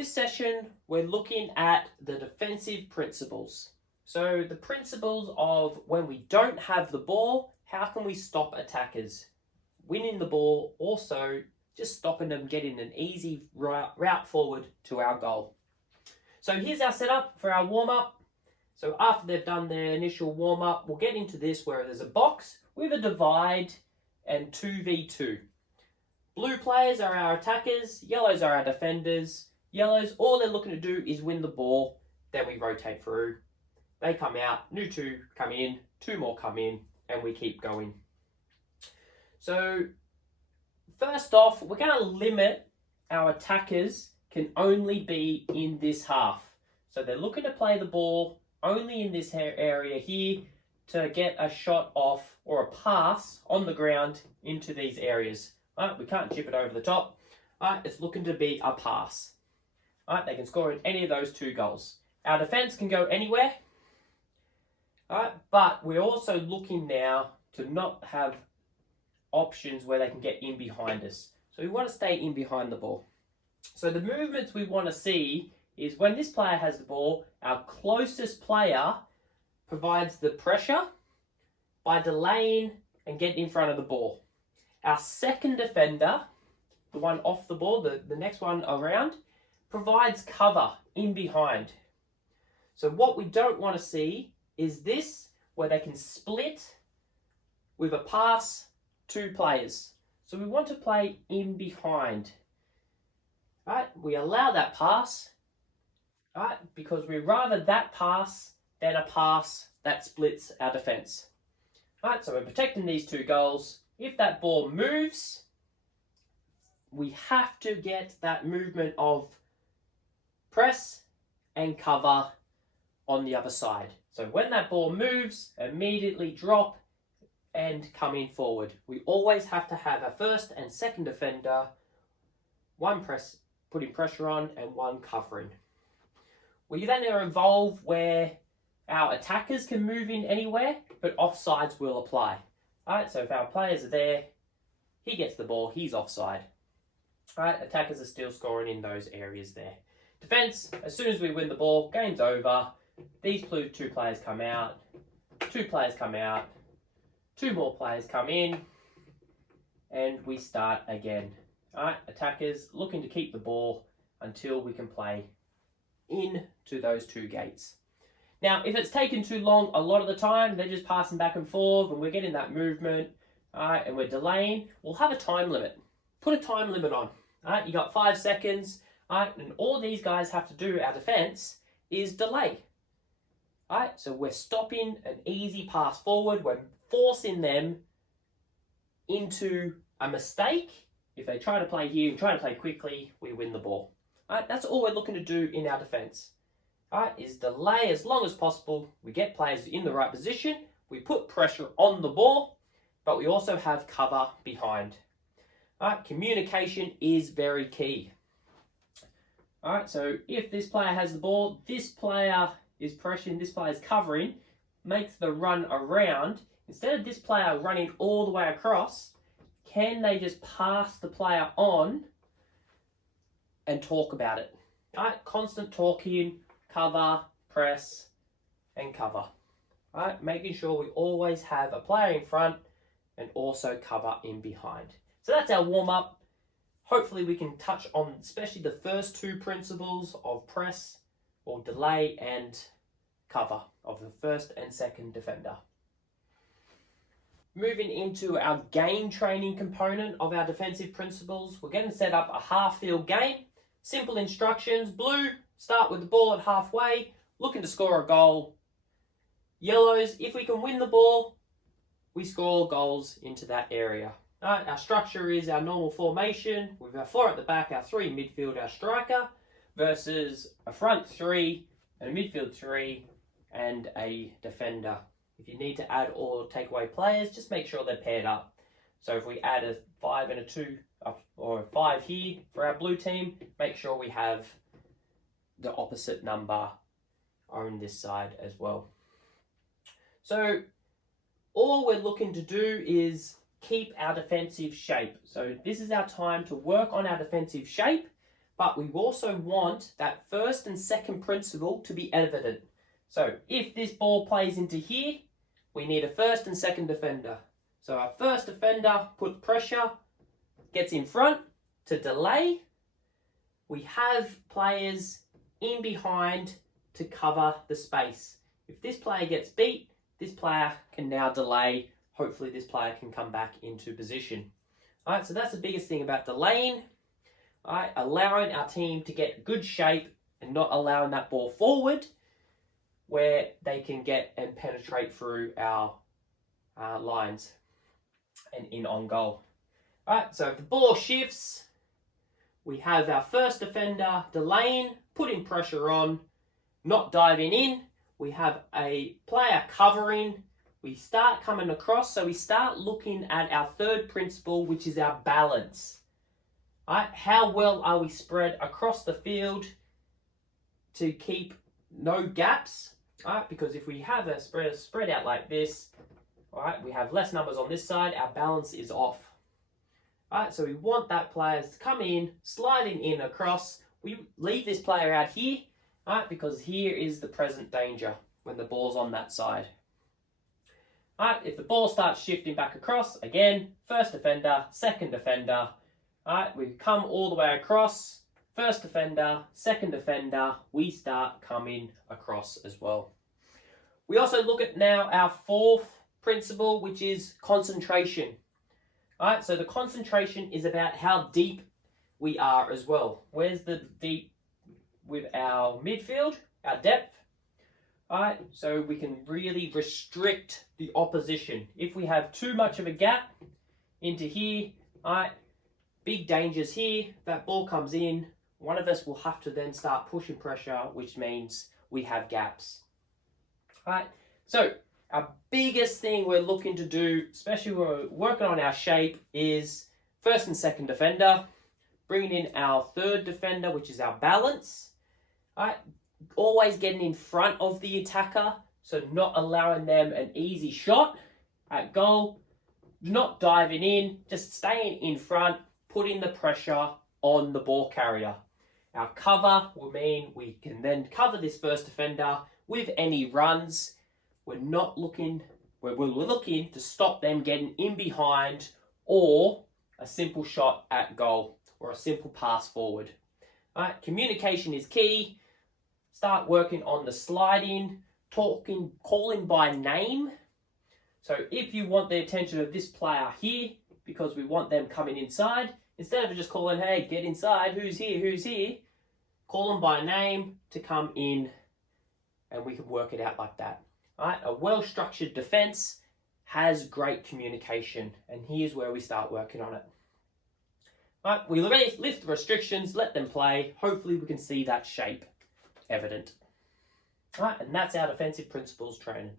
This session, we're looking at the defensive principles. So the principles of when we don't have the ball, how can we stop attackers? Winning the ball, also just stopping them getting an easy route forward to our goal. So here's our setup for our warm-up. So after they've done their initial warm-up, we'll get into this where there's a box with a divide and 2v2. Blue players are our attackers, yellows are our defenders. Yellows, all they're looking to do is win the ball, then we rotate through. They come out, new two come in, two more come in, and we keep going. So first off, we're going to limit our attackers can only be in this half. So they're looking to play the ball only in this area here to get a shot off or a pass on the ground into these areas. We can't chip it over the top. It's looking to be a pass. They can score in any of those two goals. Our defence can go anywhere. But we're also looking now to not have options where they can get in behind us. So we want to stay in behind the ball. So the movements we want to see is when this player has the ball, our closest player provides the pressure by delaying and getting in front of the ball. Our second defender, the one off the ball, the next one around, provides cover in behind. So what we don't want to see is this, where they can split with a pass, two players. So we want to play in behind. We allow that pass, because we'd rather that pass than a pass that splits our defence. So we're protecting these two goals. If that ball moves, we have to get that movement of press and cover on the other side. So when that ball moves, immediately drop and come in forward. We always have to have a first and second defender, one putting pressure on and one covering. We then are involved where our attackers can move in anywhere, but offsides will apply. So if our players are there, he gets the ball, he's offside. Attackers are still scoring in those areas there. Defence, as soon as we win the ball, game's over. These two players come out, two players come out, two more players come in, and we start again. Attackers looking to keep the ball until we can play into those two gates. Now, if it's taken too long, a lot of the time, they're just passing back and forth and we're getting that movement, and we're delaying, we'll have a time limit. Put a time limit on. You got 5 seconds, and all these guys have to do, our defence, is delay. So we're stopping an easy pass forward. We're forcing them into a mistake. If they try to play here and try to play quickly, we win the ball. That's all we're looking to do in our defence. Is delay as long as possible. We get players in the right position. We put pressure on the ball, but we also have cover behind. Communication is very key. So if this player has the ball, this player is pressuring, this player is covering, makes the run around. Instead of this player running all the way across, can they just pass the player on and talk about it? Constant talking, cover, press, and cover. Making sure we always have a player in front and also cover in behind. So that's our warm-up. Hopefully we can touch on especially the first two principles of press or delay and cover of the first and second defender. Moving into our game training component of our defensive principles, we're going to set up a half-field game. Simple instructions. Blue, start with the ball at halfway, looking to score a goal. Yellows, if we can win the ball, we score goals into that area. Our structure is our normal formation with our 4 at the back, our 3 midfield, our striker, versus a front 3, and a midfield 3, and a defender. If you need to add or take away players, just make sure they're paired up. So if we add a 5 and a 2, or a 5 here for our blue team, make sure we have the opposite number on this side as well. So all we're looking to do is keep our defensive shape. So this is our time to work on our defensive shape but we also want that first and second principle to be evident. So if this ball plays into here, we need a first and second defender. So our first defender puts pressure, gets in front to delay. We have players in behind to cover the space. If this player gets beat, this player can now delay. Hopefully this player can come back into position. All right, so that's the biggest thing about delaying. All right, allowing our team to get good shape and not allowing that ball forward where they can get and penetrate through our lines and in on goal. All right, so if the ball shifts, we have our first defender delaying, putting pressure on, not diving in. We have a player covering. We start coming across, so we start looking at our third principle, which is our balance. All right, how well are we spread across the field to keep no gaps? All right, because if we have a spread out like this, all right, we have less numbers on this side, our balance is off. All right, so we want that player to come in, sliding in across. We leave this player out here, all right, because here is the present danger when the ball's on that side. All right, if the ball starts shifting back across, again, first defender, second defender. All right, we come all the way across. First defender, second defender, we start coming across as well. We also look at now our fourth principle, which is concentration. All right, so the concentration is about how deep we are as well. Where's the deep with our midfield, our depth? All right, so we can really restrict the opposition. If we have too much of a gap into here, all right, big dangers here. That ball comes in, one of us will have to then start pushing pressure, which means we have gaps. All right, so our biggest thing we're looking to do, especially when we're working on our shape, is first and second defender, bringing in our third defender, which is our balance. All right, always getting in front of the attacker, so not allowing them an easy shot at goal, not diving in, just staying in front, putting the pressure on the ball carrier. Our cover will mean we can then cover this first defender with any runs. We're looking to stop them getting in behind or a simple shot at goal or a simple pass forward. All right, communication is key. Start working on the sliding, talking, calling by name. So if you want the attention of this player here, because we want them coming inside, instead of just calling, hey, get inside, who's here, call them by name to come in, and we can work it out like that. All right, a well-structured defense has great communication, and here's where we start working on it. All right, we lift the restrictions, let them play. Hopefully we can see that shape evident. All right, and that's our defensive principles training.